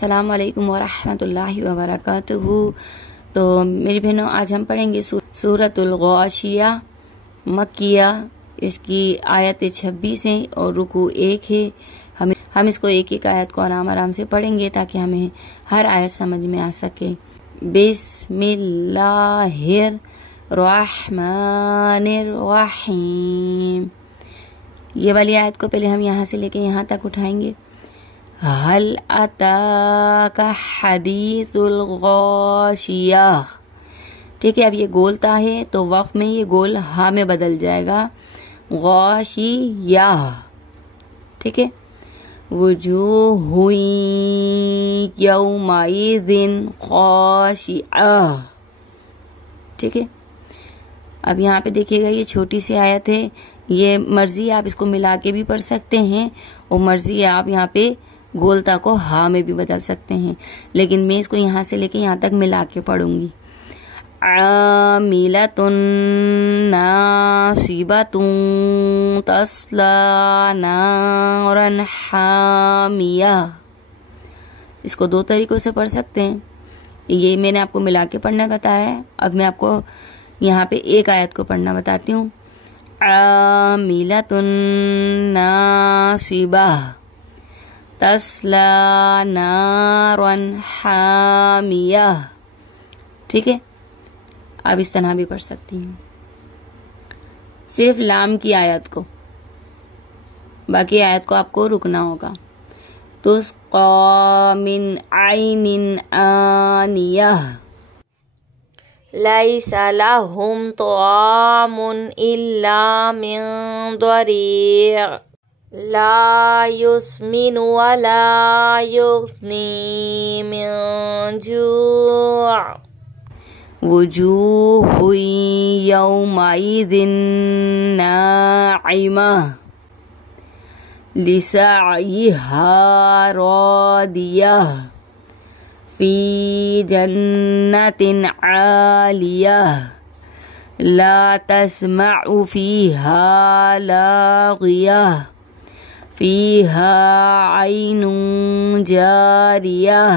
अस्सलाम वालेकुम वरहमतुल्लाहि वबरकातुहू। तो मेरी बहनों, आज हम पढ़ेंगे सूरतुल गाशिया मक्किया। इसकी आयत 26 है और रुकू 1 है। हम इसको एक एक आयत को आराम आराम से पढ़ेंगे ताकि हमें हर आयत समझ में आ सके। बिस्मिल्लाहिर्रहमानिर्रहीम। ये वाली आयत को पहले हम यहाँ से लेके यहाँ तक उठाएंगे। हल अताका हदीसुल गाशिया। ठीक है, अब ये गोलता है तो वक्त में ये गोल हा में बदल जाएगा, गाशिया। ठीक है, वुजूहुन यौमइज़िन खाशिआ। ठीक है, अब यहाँ पे देखिएगा, ये छोटी सी आयत है। ये मर्जी आप इसको मिला के भी पढ़ सकते हैं और मर्जी आप यहाँ पे गोलता को हा में भी बदल सकते हैं, लेकिन मैं इसको यहाँ से लेके यहाँ तक मिला के पढ़ूंगी। आमिलतुन नासिबतुन तस्ला नारन हामिया। इसको दो तरीकों से पढ़ सकते हैं। ये मैंने आपको मिला के पढ़ना बताया है। अब मैं आपको यहाँ पे एक आयत को पढ़ना बताती हूँ। आमिलतुन नासिबा तस्ला नारन हामिया। ठीक है, अब इस तरह भी पढ़ सकती हूँ, सिर्फ लाम की आयत को। बाकी आयत को आपको रुकना होगा। तुस्क़ा मिन आइनिन आनिया लैसा लहुम तआमुन इल्ला मिन दरी' ला युस्मिनु वला युग़नी मिन जू' वुजूहुन यौमइज़िन नाइमा लिसअयिहा रादियह फी जन्नतिन आलियह ला तस्मअु फीहा लाग़ियह फीहा ऐनुन जारियह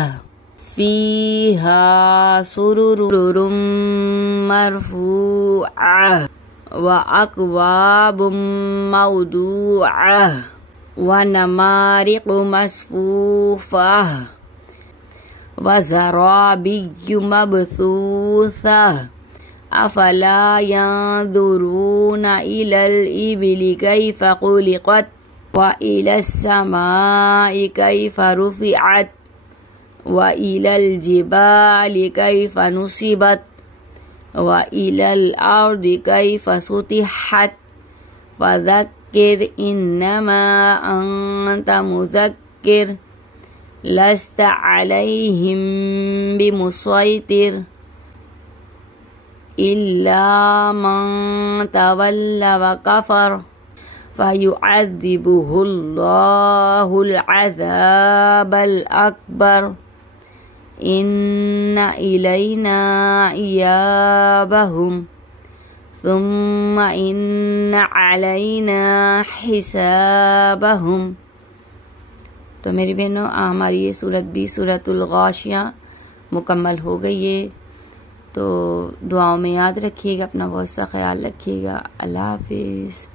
फीहा सुरुरुम मरफूअह व अकवाबुम मौदूअह व नमारिक़ु मस्फूफ़ह व ज़राबिय्यु मबसूसह अफला यंज़ुरूना इलल इबिली कैफ़ ख़ुलिक़त व इलस समाई कैफ़ रुफ़िअत व इलल जिबाली कैफ़ नुसिबत व इलल अर्दि कैफ़ सुतिहत फ़ज़क्किर इन्नमा अंत मुज़क्किर लस्त अलैहिम बिमुसैतिर इल्ला मन तवल्ला व कफ़र फ़युअज़्ज़िबुहुल्लाहुल अज़ाबल अकबर इन्ना इलैना इयाबहुम सुम्मा इन्ना अलैना हिसाबहुम। तो मेरी बहनों, हमारी ये सूरत भी सूरतुल गाशिया मुकम्मल हो गई है। तो दुआओं में याद रखिएगा, अपना बहुत सा ख्याल रखिएगा। अल्लाह हाफिज़।